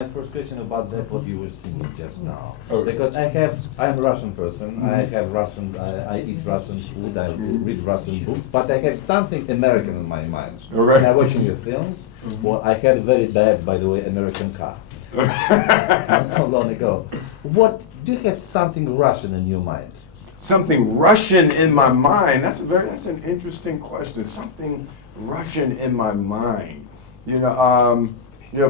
My first question about that, what you were singing just now. Okay. Because I'm a Russian person, I have Russian, I eat Russian food, I read Russian books, but I have something American in my mind. Alright. When I'm watching your films, well, I had a very bad, by the way, American car. Not so long ago. What, do you have something Russian in your mind? Something Russian in my mind? That's an interesting question. Something Russian in my mind.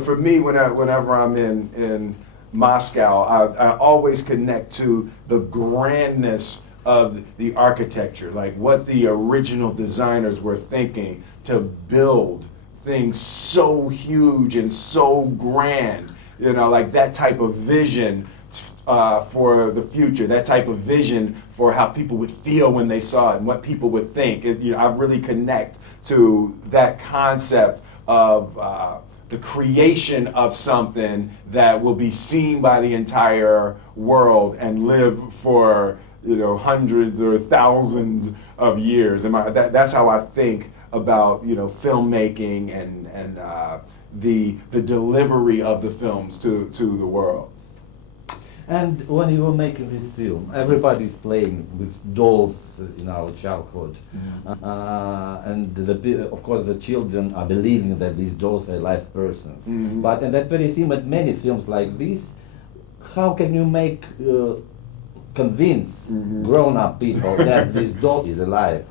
For me, whenever I'm in Moscow, I always connect to the grandness of the architecture, like what the original designers were thinking to build things so huge and so grand. Like that type of vision for the future, that type of vision for how people would feel when they saw it and what people would think. I really connect to that concept of the creation of something that will be seen by the entire world and live for hundreds or thousands of years. And that's how I think about filmmaking and the delivery of the films to the world. And when you were making this film, everybody's playing with dolls in our childhood. And of course the children are believing that these dolls are live persons. But in that very film, and many films like this, how can you convince grown-up people that this doll is alive?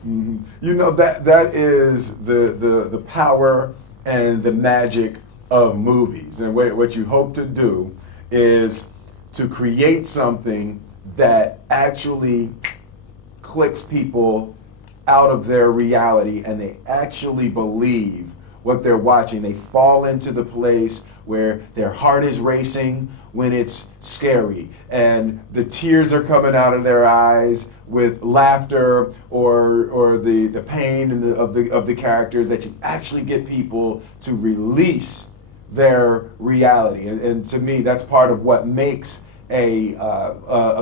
That is the power and the magic of movies. And what you hope to do is to create something that actually clicks people out of their reality and they actually believe what they're watching. They fall into the place where their heart is racing when it's scary and the tears are coming out of their eyes with laughter or the pain of the characters, that you actually get people to release their reality. And to me, that's part of what makes a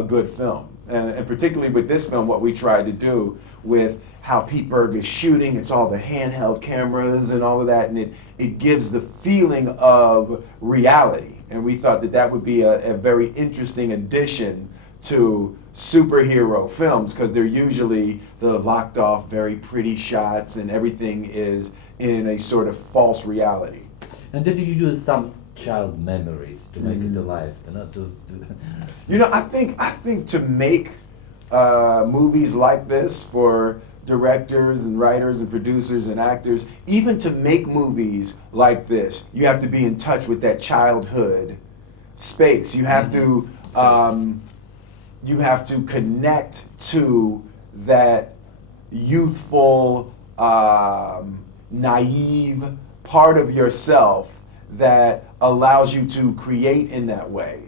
good film. And particularly with this film, what we tried to do with how Pete Berg is shooting, it's all the handheld cameras and all of that, and it gives the feeling of reality. And we thought that would be a very interesting addition to superhero films, because they're usually the locked off, very pretty shots, and everything is in a sort of false reality. And did you use some child memories to make it alive? I think to make movies like this for directors and writers and producers and actors, even to make movies like this, you have to be in touch with that childhood space. You have to connect to that youthful, naive part of yourself that allows you to create in that way.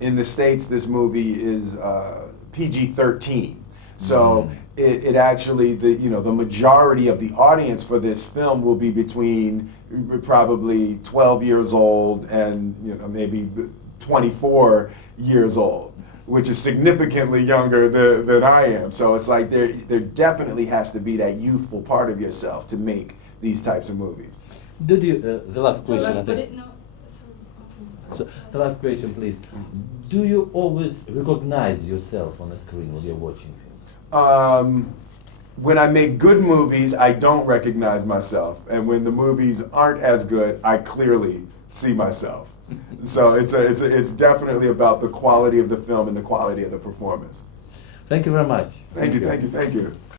In the States, this movie is PG-13. So it actually, the majority of the audience for this film will be between probably 12 years old and maybe 24 years old, which is significantly younger than I am. So it's like there definitely has to be that youthful part of yourself to make these types of movies. Did you, the last question, So the last question, please. Do you always recognize yourself on the screen when you're watching films? When I make good movies, I don't recognize myself. And when the movies aren't as good, I clearly see myself. So it's definitely about the quality of the film and the quality of the performance. Thank you very much. Thank you.